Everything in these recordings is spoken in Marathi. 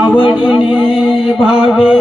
आवडीने भावे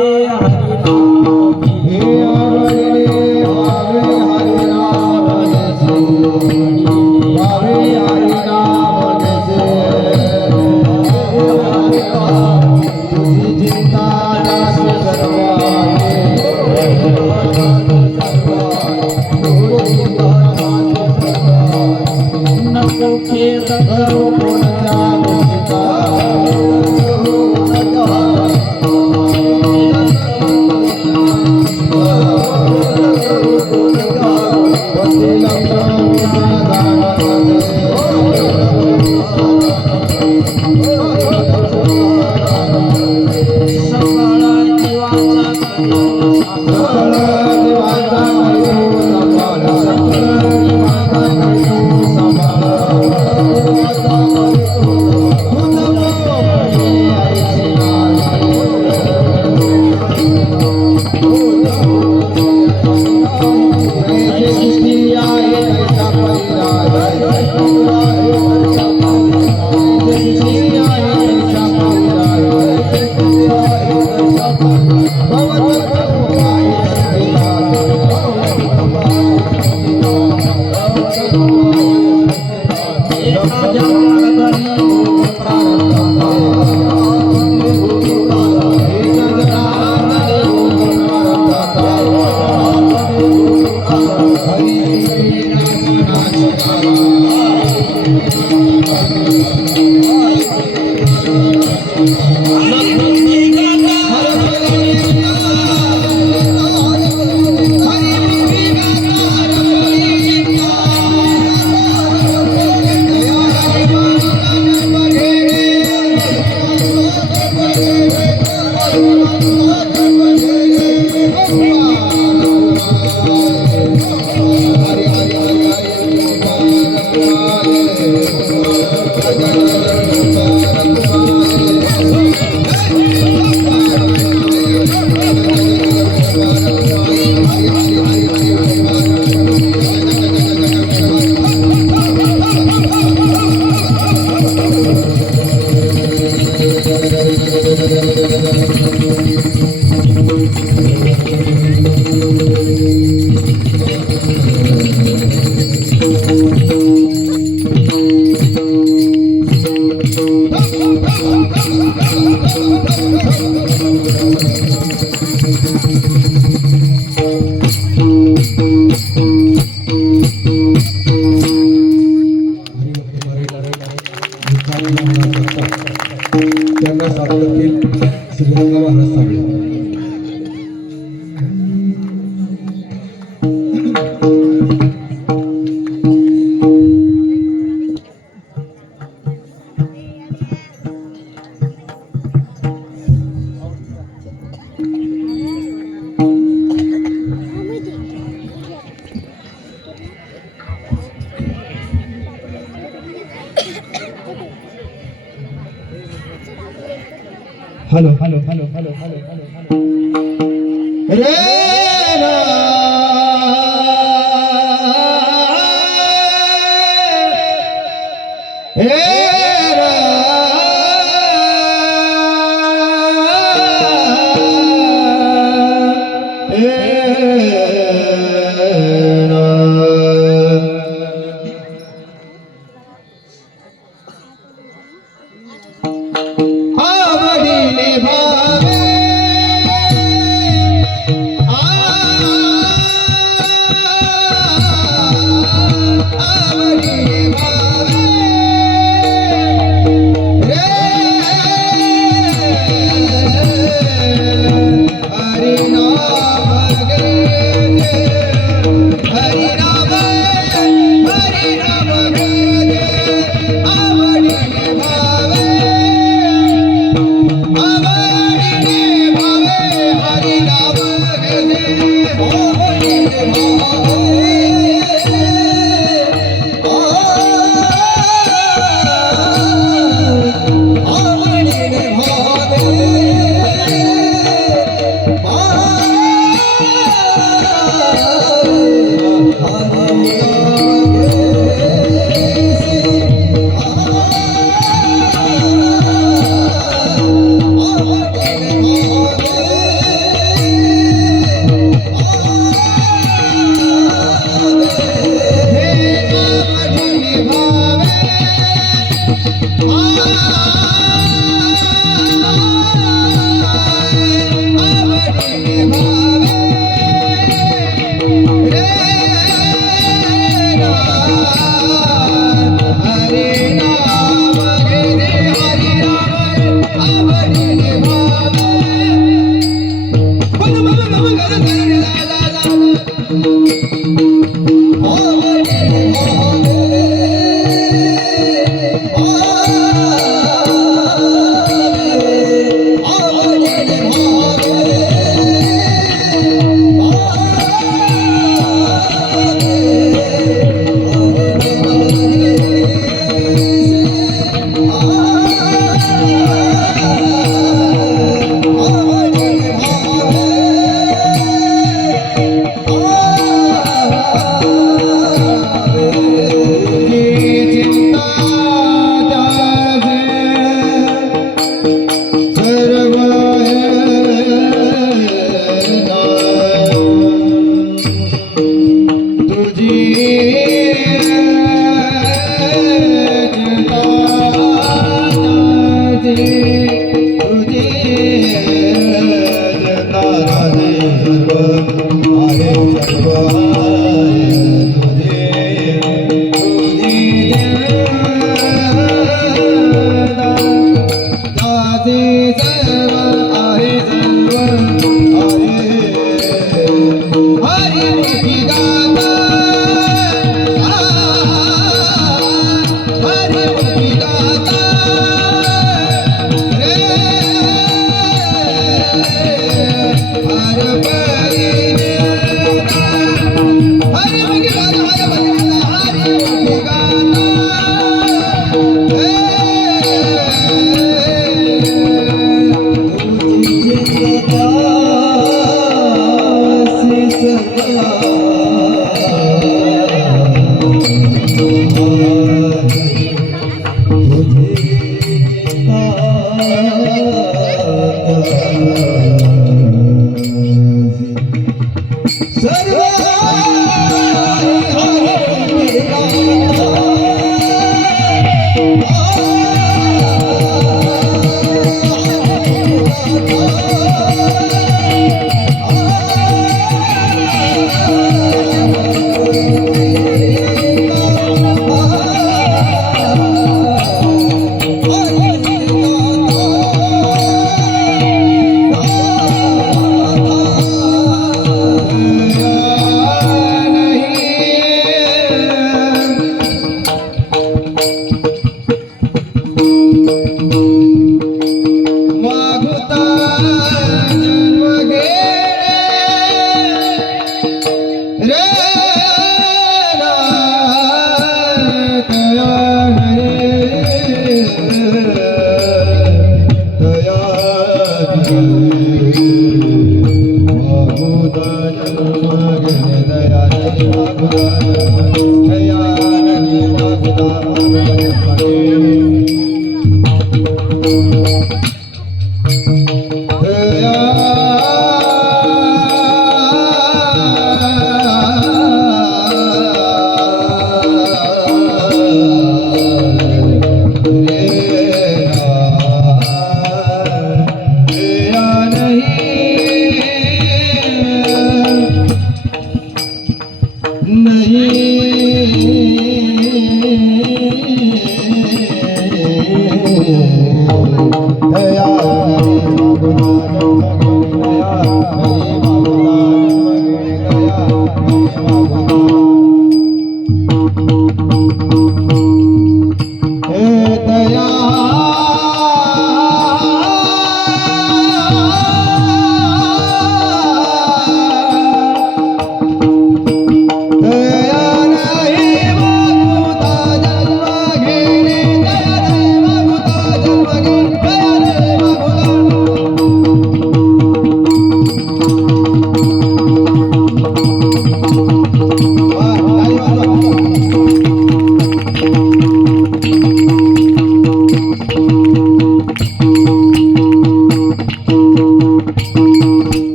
त्यांना सादर करतील Shrirang Maharaj Sable. Hello hello hello hello hello hello रे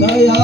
दया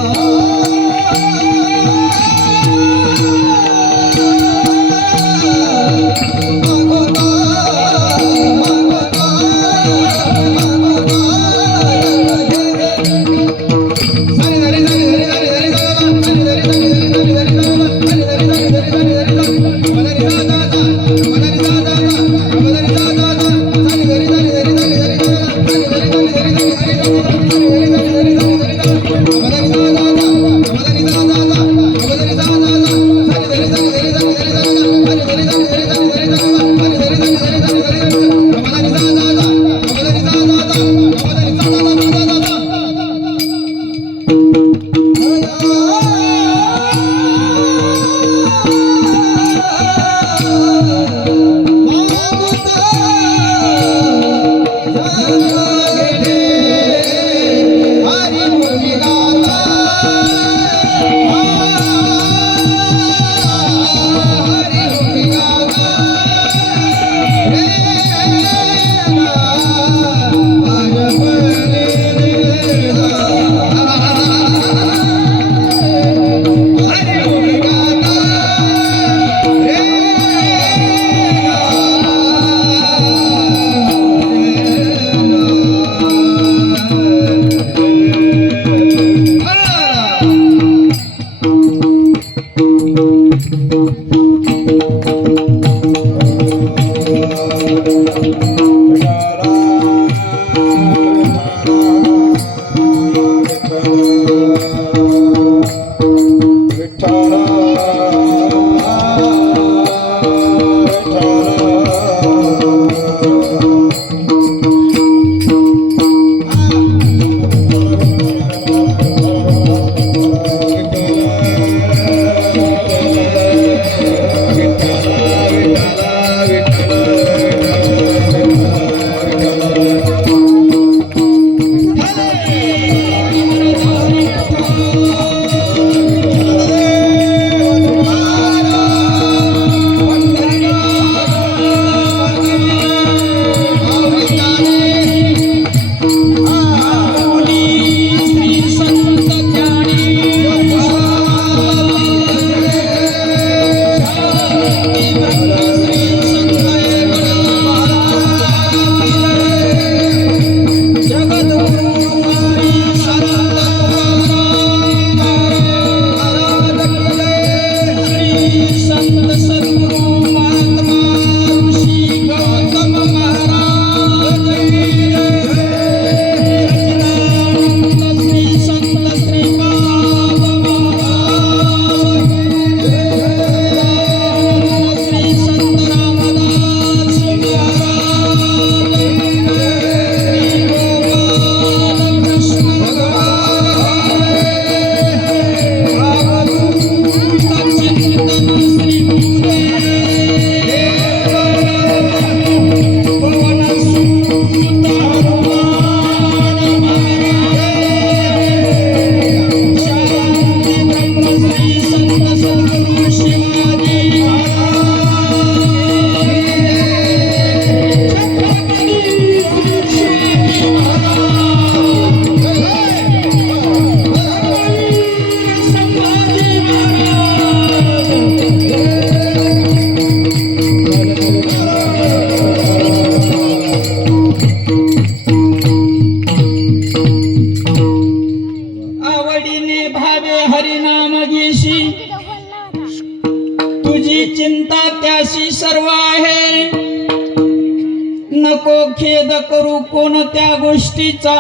नको खेद करू कोणत्या गोष्टीचा,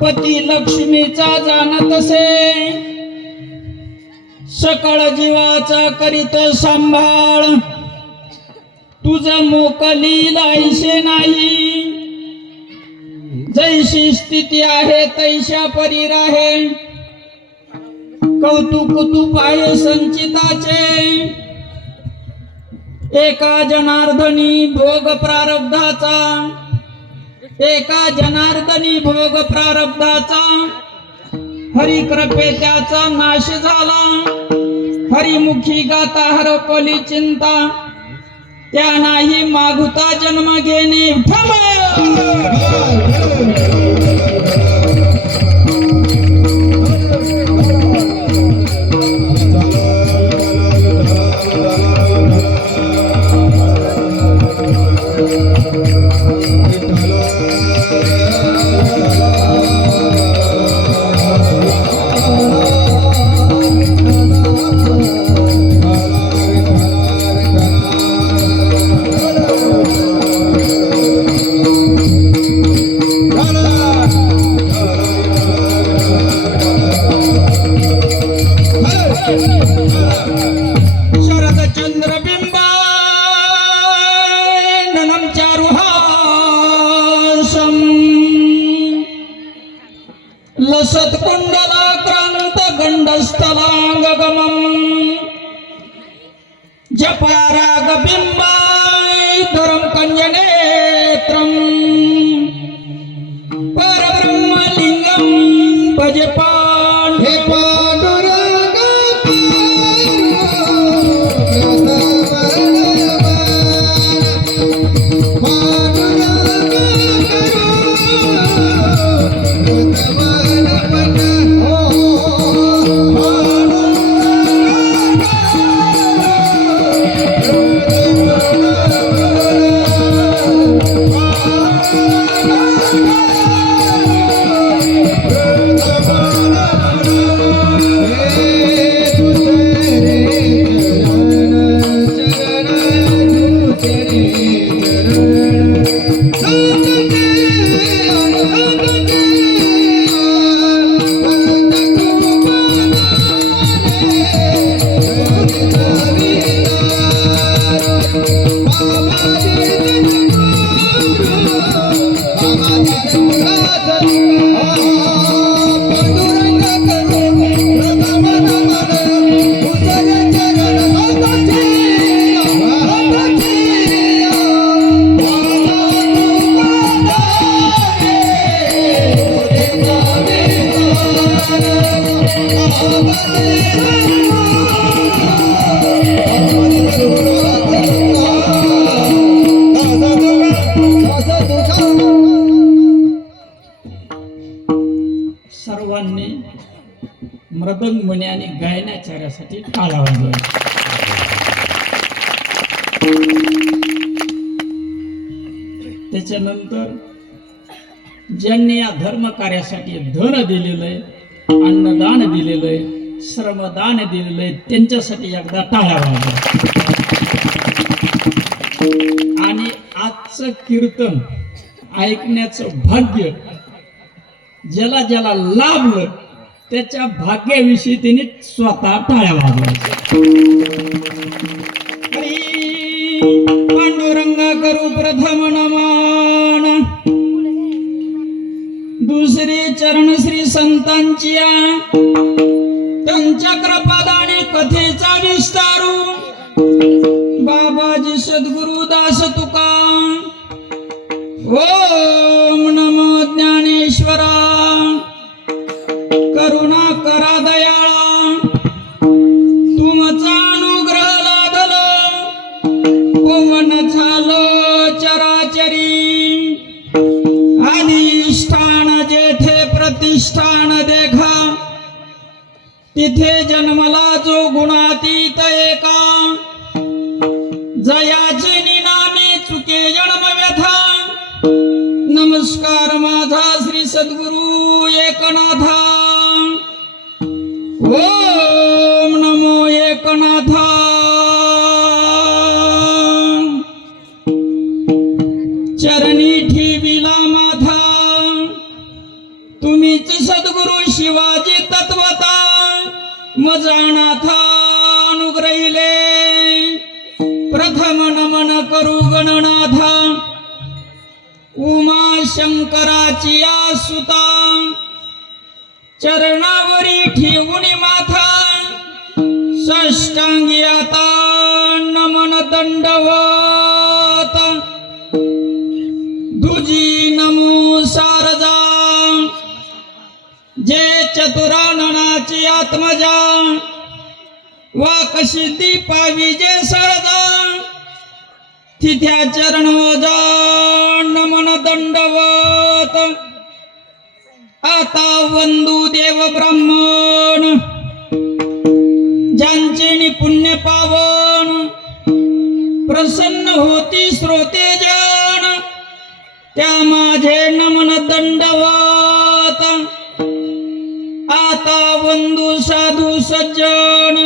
पती लक्ष्मीचा जाणत असे, सकळ जीवाचा करीत सांभाळ, तुझ मोकली लायसे नाही, जैशी स्थिती आहे तैशा परी राहे, कौतुक तू पाय संचिताचे, एका जनार्दनी भोग प्रारब्धाचा, एका जनार्दनी भोग प्रारब्धाचा, हरी कृपे त्याचा नाश झाला, हरिमुखी गाता हरपली चिंता, त्या नाही मागुता जन्म घेणे शरद चंद्रबिंबा ननम चारुहासम, लसत कुंडलाक्रांत गंडस्थलांगगमं, जपाराग बिंबाय धरम कन्यनेत्रम, परब्रह्मलिंगम भजे पांडे सर्वांनी मृदंग म्हणे आणि गायनाचार्यासाठी टाळा वाजवायचा. त्याच्यानंतर ज्यांनी या धर्म कार्यासाठी धन दिलेलं आहे, अन्नदान दिलेलं आहे, श्रमदान दिलेलं आहे, त्यांच्यासाठी एकदा टाळ्या वाजवा. आणि आजचं कीर्तन ऐकण्याचं भाग्य ज्याला ज्याला लाभलं त्याच्या भाग्याविषयी त्यांनी स्वतः टाळ्या वाजवायच्या. पांडुरंगा करू प्रथम नमन, दुसरे चरण श्री संतांची, त्यांच्या कृपादाने कथेचा विस्तारू, बाबाजी सद्गुरु दास तुका. ओम नमो ज्ञानेश्वरा, करुणा करा दयाळा, तुमचा अनुग्रह लादला, पवन झालं चराचरी, अधिष्ठान जेथे प्रतिष्ठान देखा, तिथे जन्मला जो गुणातीत एका, जयाचे निनामे चुके जन्म व्यथा. नमस्कार माझा श्री सद्गुरु एकनाथा. ओम नमो एकनाथा. चरणी ठेविला माझा तुम्हीच सद्गुरु शिवाजी तत्वता मजानाथा अनुग्रहिले प्रथम नमन करू गणनाथा उमा शंकराची सुता चरणावरी ठेवून माथा षष्टांगी आता नमन दंडवत दुजी नमो शारदा जे चतुराननाची आत्मजा वाकसिद्धी पावी जे सहजा तिथ्या चरणोजा नमन दंडवत आता वंदू देव ब्राह्मण ज्यांचे पुण्य पावन प्रसन्न होती श्रोते जन त्या माझे नमन दंडवत आता वंदू साधू सज्जन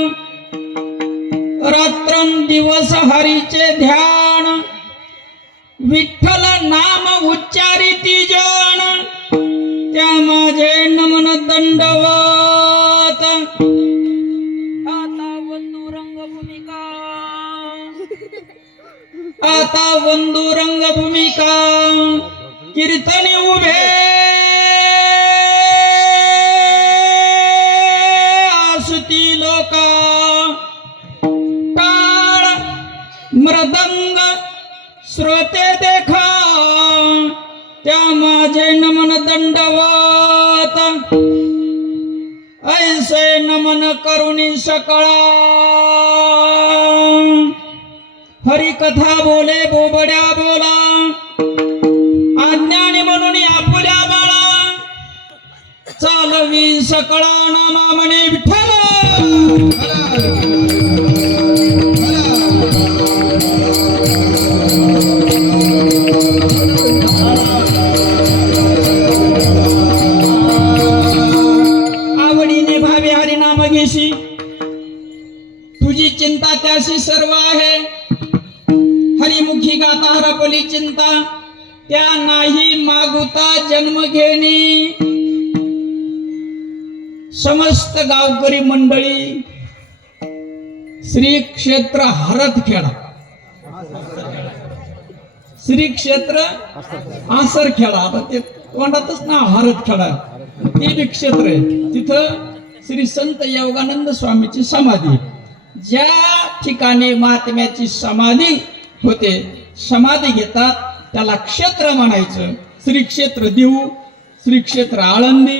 रात्रंदिवस हरीचे ध्यान विठ्ठल नाम उच्चारिती जन त्या माझे नमन दंडवत आता वंदू रंगभूमिका आता वंदू रंगभूमिका कीर्तनी उभे आसुती लोका टाळ मृदंग श्रोते देखा त्या माझे नमन दंडवत ऐसे नमन करुणी सकळा हरी कथा बोले बोबड्या बोला अज्ञानी म्हणून आपुल्या बाळा चालवी सकळा नामा म्हणे विठ्ठल आवडीने भावे हरी नाम घेशी तुझी चिंता त्याशी सर्व आहे हरिमुखी गाता हरपली चिंता त्या नाही मागुता जन्म घेणी समस्त गावकरी मंडळी श्री क्षेत्र हरतखेडा श्री क्षेत्र आसरखेडा आता ते तोंडातच ना हरतखेडा ते बी क्षेत्र आहे तिथं श्री संत योगानंद स्वामीची समाधी ज्या ठिकाणी महात्म्याची समाधी होते समाधी घेतात त्याला क्षेत्र म्हणायचं श्री क्षेत्र देऊ श्री क्षेत्र आळंदी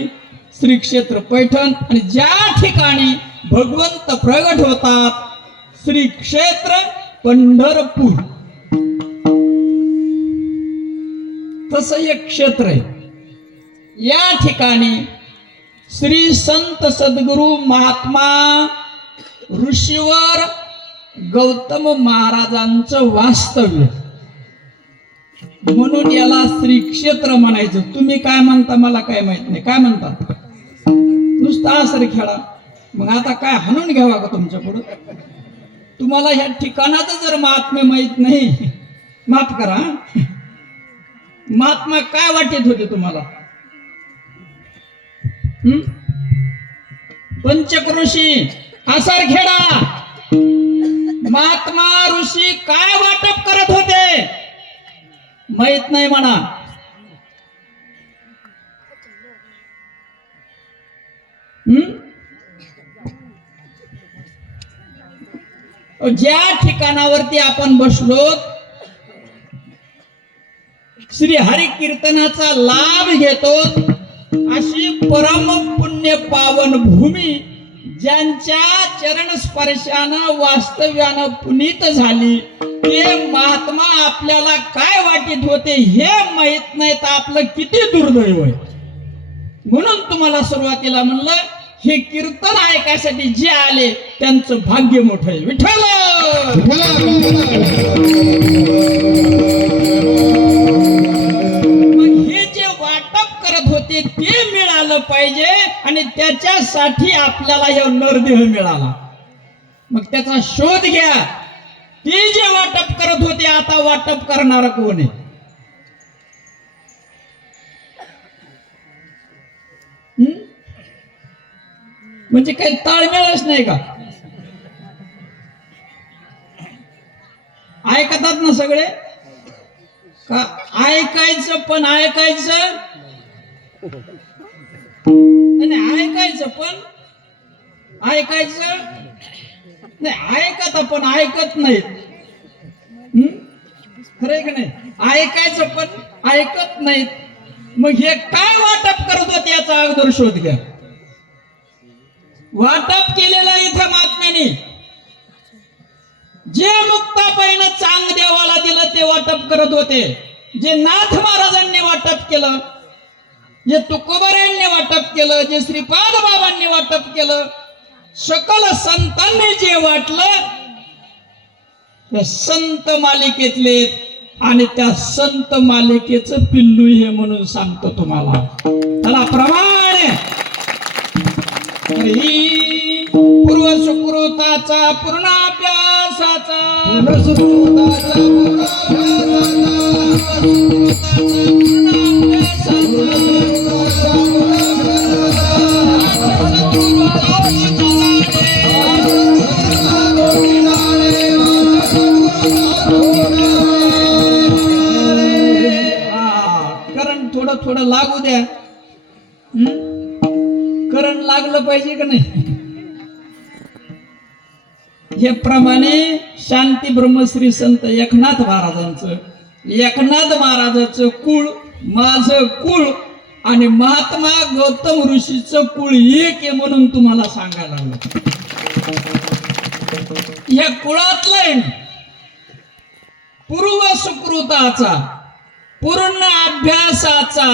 श्री क्षेत्र पैठण आणि ज्या ठिकाणी भगवंत प्रगट होतात श्री क्षेत्र पंढरपूर तसं एक क्षेत्र आहे या ठिकाणी श्री संत सद्गुरु महात्मा ऋषीवर गौतम महाराजांचं वास्तव्य म्हणून याला श्री क्षेत्र म्हणायचं तुम्ही काय म्हणता मला काय माहित नाही काय म्हणता नुसता आसरी खेळा मग आता काय हाणून घ्यावा का तुमच्या पुढं तुम्हाला ह्या ठिकाणाचं जर महात्म्य माहित नाही माफ करा महात्मा काय वाटत होते तुम्हाला पंचक्रोशी आसरखेडा महात्मा ऋषी काय वाटप करत होते माहित नाही म्हणा ज्या ठिकाणावरती आपण बसलो श्री हरी कीर्तनाचा लाभ घेतो अशी परम पुण्य पावन भूमी ज्यांच्या चरण स्पर्शानं वास्तव्यानं पुनीत झाली ते महात्मा आपल्याला काय वाटत होते हे माहित नाही तर आपलं किती दुर्दैव आहे म्हणून तुम्हाला सुरुवातीला म्हणलं हे कीर्तन ऐकायसाठी जे आले त्यांचं भाग्य मोठं आहे विठ्ठल होते ते मिळालं पाहिजे आणि त्याच्यासाठी आपल्याला हे नरदेह मिळाला मग त्याचा शोध घ्या ते जे वाटप करत होते आता वाटप करणार कोण आहे म्हणजे काही ताळमेळच नाही का? ऐकतात ना सगळे का? ऐकायचं पण ऐकायचं नाही, ऐकायचं पण ऐकायचं नाही, ऐकत पण ऐकत नाहीत. खरंय की नाही? ऐकायचं पण ऐकत नाहीत. मग हे काय वाटप करत होते याचा अगोदर शोध घ्या. वाटप केलेलं इथं महात्म्याने जे मुक्ताबाईनं चांगदेवाला दिलं ते वाटप करत होते. जे नाथ महाराजांनी वाटप केलं, जे तुकोबारायांनी वाटप केलं, जे श्रीपाद बाबांनी वाटप केलं, सकल संतांनी जे वाटलं त्या संत मालिकेतले आणि त्या संत मालिकेचं पिल्लू हे म्हणून सांगतो तुम्हाला. त्याला प्रमाण पूर्व सुकृताचा पूर्णाभ्यासाचा करंट थोडं थोडं लागू द्या. करंट लागलं पाहिजे का नाही? हे प्रमाणे शांती ब्रह्मश्री संत एकनाथ महाराजांचं, एकनाथ महाराजांचं कुळ, माझं कुळ आणि महात्मा गौतम ऋषीचं कुळ एक आहे म्हणून तुम्हाला सांगायला लागलं. या कुळातलं पूर्व सुकृताचा पूर्ण अभ्यासाचा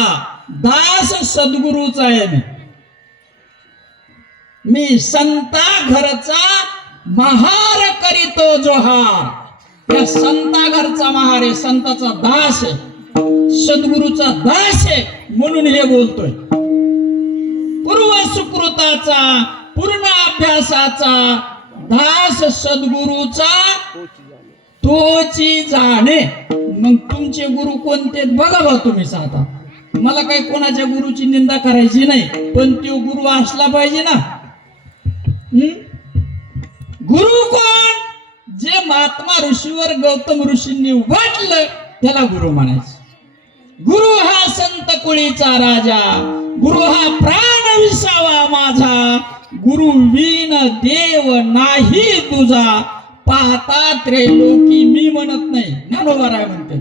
दास सद्गुरूचा आहे. मी संता घरचा महार करीतो जोहार. या संता घरचा महार आहे, संताचा दास आहे, सद्गुरूचा दास आहे म्हणून हे बोलतोय. पूर्व सुकृताचा पूर्ण अभ्यासाचा दास सद्गुरूचा तोची जाणे. मग तुमचे गुरु कोणते बघा बा तुम्ही. आता मला काही कोणाच्या गुरुची निंदा करायची नाही, पण तो गुरु असला पाहिजे ना. गुरु कोण? जे महात्मा ऋषीवर गौतम ऋषींनी वाटलं त्याला गुरु म्हणायचं. गुरु हा संत कुळीचा राजा, गुरु हा प्राण विसावा माझा, गुरु विन देव नाही तुझा, पाहता त्रैलोकी मी म्हणत नाही, ज्ञानोबा राय म्हणते.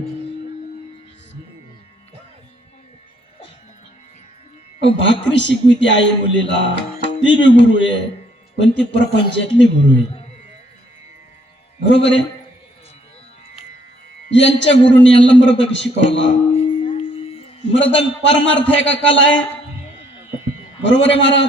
भाकरी शिकविती आई मुलीला, ती बी गुरु आहे, पण ती प्रपंचातली गुरु आहे. बरोबर आहे. यांच्या गुरुनी यांना मृदंग शिकवला. मृदंग परमार्थ आहे का कला आहे? बरोबर आहे महाराज.